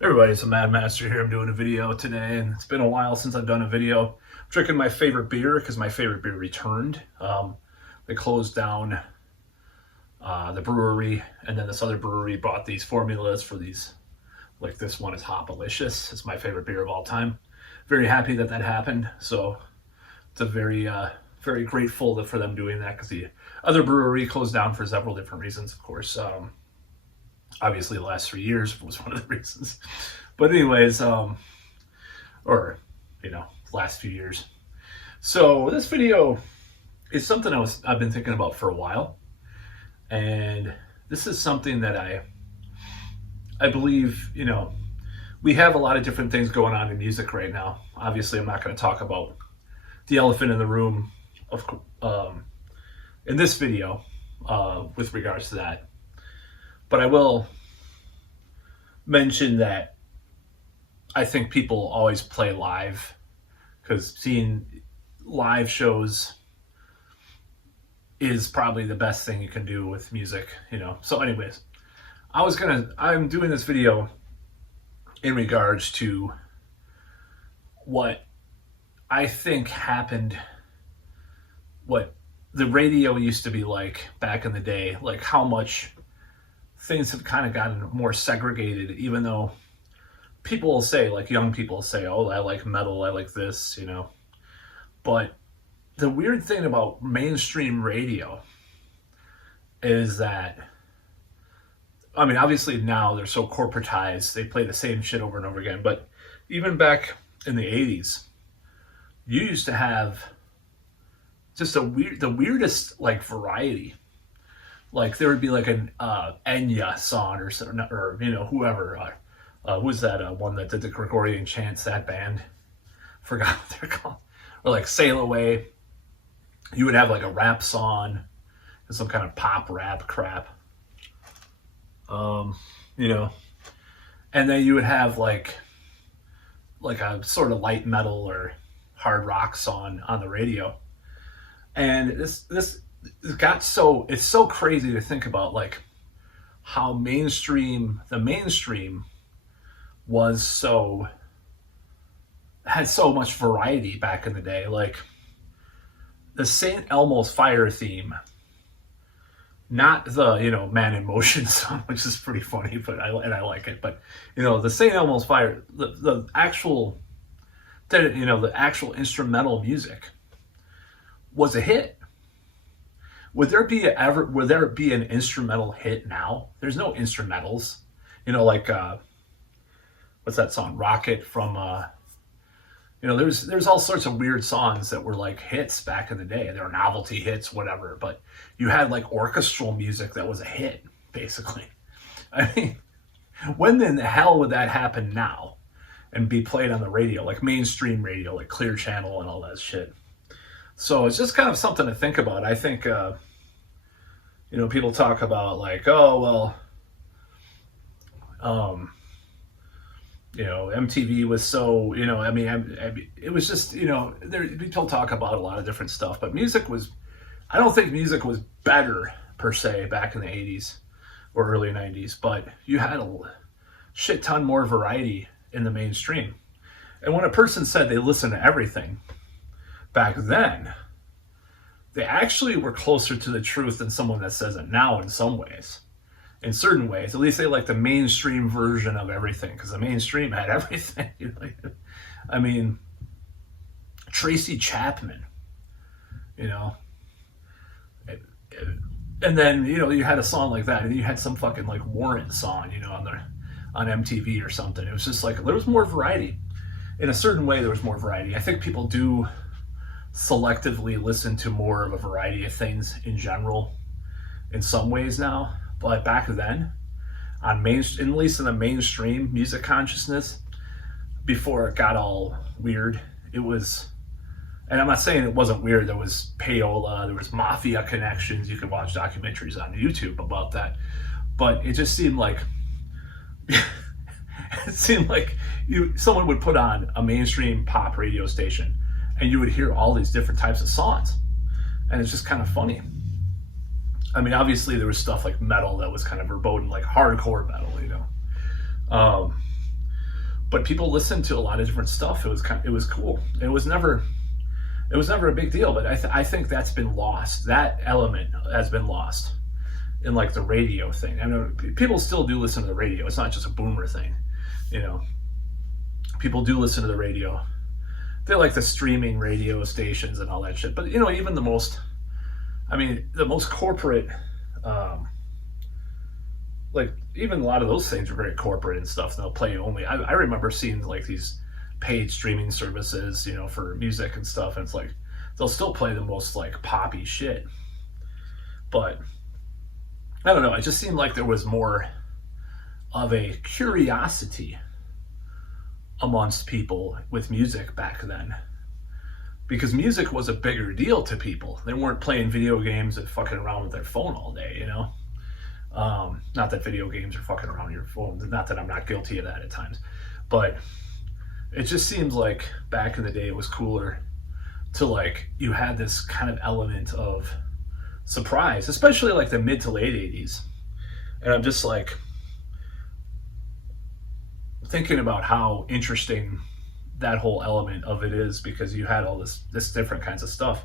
Everybody, it's a Mad Master here. I'm doing a video today, and it's been a while since I've done a video. I'm drinking my favorite beer because my favorite beer returned. They closed down the brewery, and then this other brewery bought these formulas for these. Like this one is Hopalicious. It's my favorite beer of all time. Very happy that that happened. So it's a very grateful for them doing that because the other brewery closed down for several different reasons, of course. Obviously the last 3 years was one of the reasons, but anyways, last few years. So this video is something I've been thinking about for a while, and this is something that I believe, we have a lot of different things going on in music right now. Obviously I'm not going to talk about the elephant in the room in this video with regards to that. But I will mention that I think people always play live because seeing live shows is probably the best thing you can do with music, So anyways, I'm doing this video in regards to what I think happened, what the radio used to be like back in the day, like how much things have kind of gotten more segregated, even though people will say, like young people will say, oh, I like metal, I like this, But the weird thing about mainstream radio is that, obviously now they're so corporatized, they play the same shit over and over again. But even back in the 80s, you used to have just the weirdest like variety. Like there would be like an Enya song or whoever. Who's that one that did the Gregorian chants? That band, forgot what they're called. Or like Sail Away. You would have like a rap song, and some kind of pop rap crap. And then you would have like a sort of light metal or hard rock song on the radio, and this it's so crazy to think about, like how the mainstream had so much variety back in the day. Like the St. Elmo's Fire theme, not the Man in Motion song, which is pretty funny, but I like it. But the St. Elmo's Fire, the actual instrumental music was a hit. Would there be an instrumental hit now? There's no instrumentals. Like what's that song? Rocket from there's all sorts of weird songs that were like hits back in the day. They were novelty hits, whatever. But you had like orchestral music that was a hit, basically. I mean, when in the hell would that happen now and be played on the radio, like mainstream radio, like Clear Channel and all that shit? So it's just kind of something to think about. I think, people talk about like, oh, well, MTV was so, it was just, people talk about a lot of different stuff, but I don't think music was better per se back in the 80s or early 90s, but you had a shit ton more variety in the mainstream. And when a person said they listened to everything, back then, they actually were closer to the truth than someone that says it now in some ways. In certain ways, at least they like the mainstream version of everything, because the mainstream had everything. Tracy Chapman, and then, you had a song like that, and you had some fucking like Warrant song, on MTV or something. It was just like, there was more variety. In a certain way, there was more variety. I think people do selectively listen to more of a variety of things in general in some ways now, but back then, at least in the mainstream music consciousness, before it got all weird, it was, and I'm not saying it wasn't weird, there was payola, there was mafia connections. You can watch documentaries on YouTube about that, but it just seemed like someone would put on a mainstream pop radio station and you would hear all these different types of songs, and it's just kind of funny. Obviously there was stuff like metal that was kind of verboten, like hardcore metal, but people listened to a lot of different stuff. It was cool. It was never a big deal. But I think that's been lost. That element has been lost in like the radio thing. I know people still do listen to the radio. It's not just a boomer thing, you know. People do listen to the radio. They like the streaming radio stations and all that shit. But you know, even the most corporate, like even a lot of those things are very corporate and stuff. They'll play only. I remember seeing like these paid streaming services, you know, for music and stuff, and it's like they'll still play the most like poppy shit. But I don't know. It just seemed like there was more of a curiosity amongst people with music back then, because music was a bigger deal to people. They weren't playing video games and fucking around with their phone all day, you know. Not that video games are fucking around your phone. Not that I'm not guilty of that at times, but it just seems like back in the day it was cooler to like you had this kind of element of surprise, especially like the mid to late 80s. And I'm just like thinking about how interesting that whole element of it is, because you had all this different kinds of stuff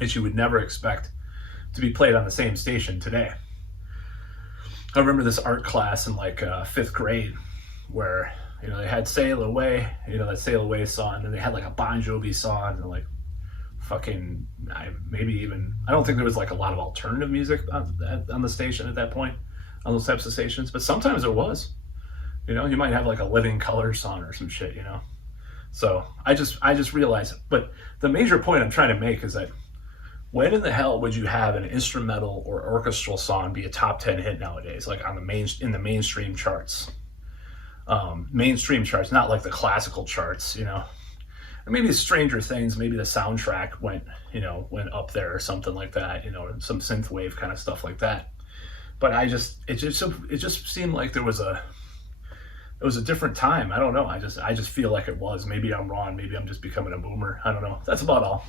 that you would never expect to be played on the same station today. I remember this art class in like 5th grade where, you know, they had Sail Away, you know, that Sail Away song, and they had like a Bon Jovi song and like fucking I don't think there was like a lot of alternative music on the station at that point, on those types of stations, but sometimes there was. You know, you might have like a Living Color song or some shit, you know. So I just realized it. But the major point I'm trying to make is that when in the hell would you have an instrumental or orchestral song be a top 10 hit nowadays, like on the mainstream charts? Mainstream charts, not like the classical charts, you know. And maybe Stranger Things, maybe the soundtrack went up there or something like that, you know, some synthwave kind of stuff like that. But it just seemed like it was a different time. I don't know. I just feel like it was. Maybe I'm wrong. Maybe I'm just becoming a boomer. I don't know. That's about all.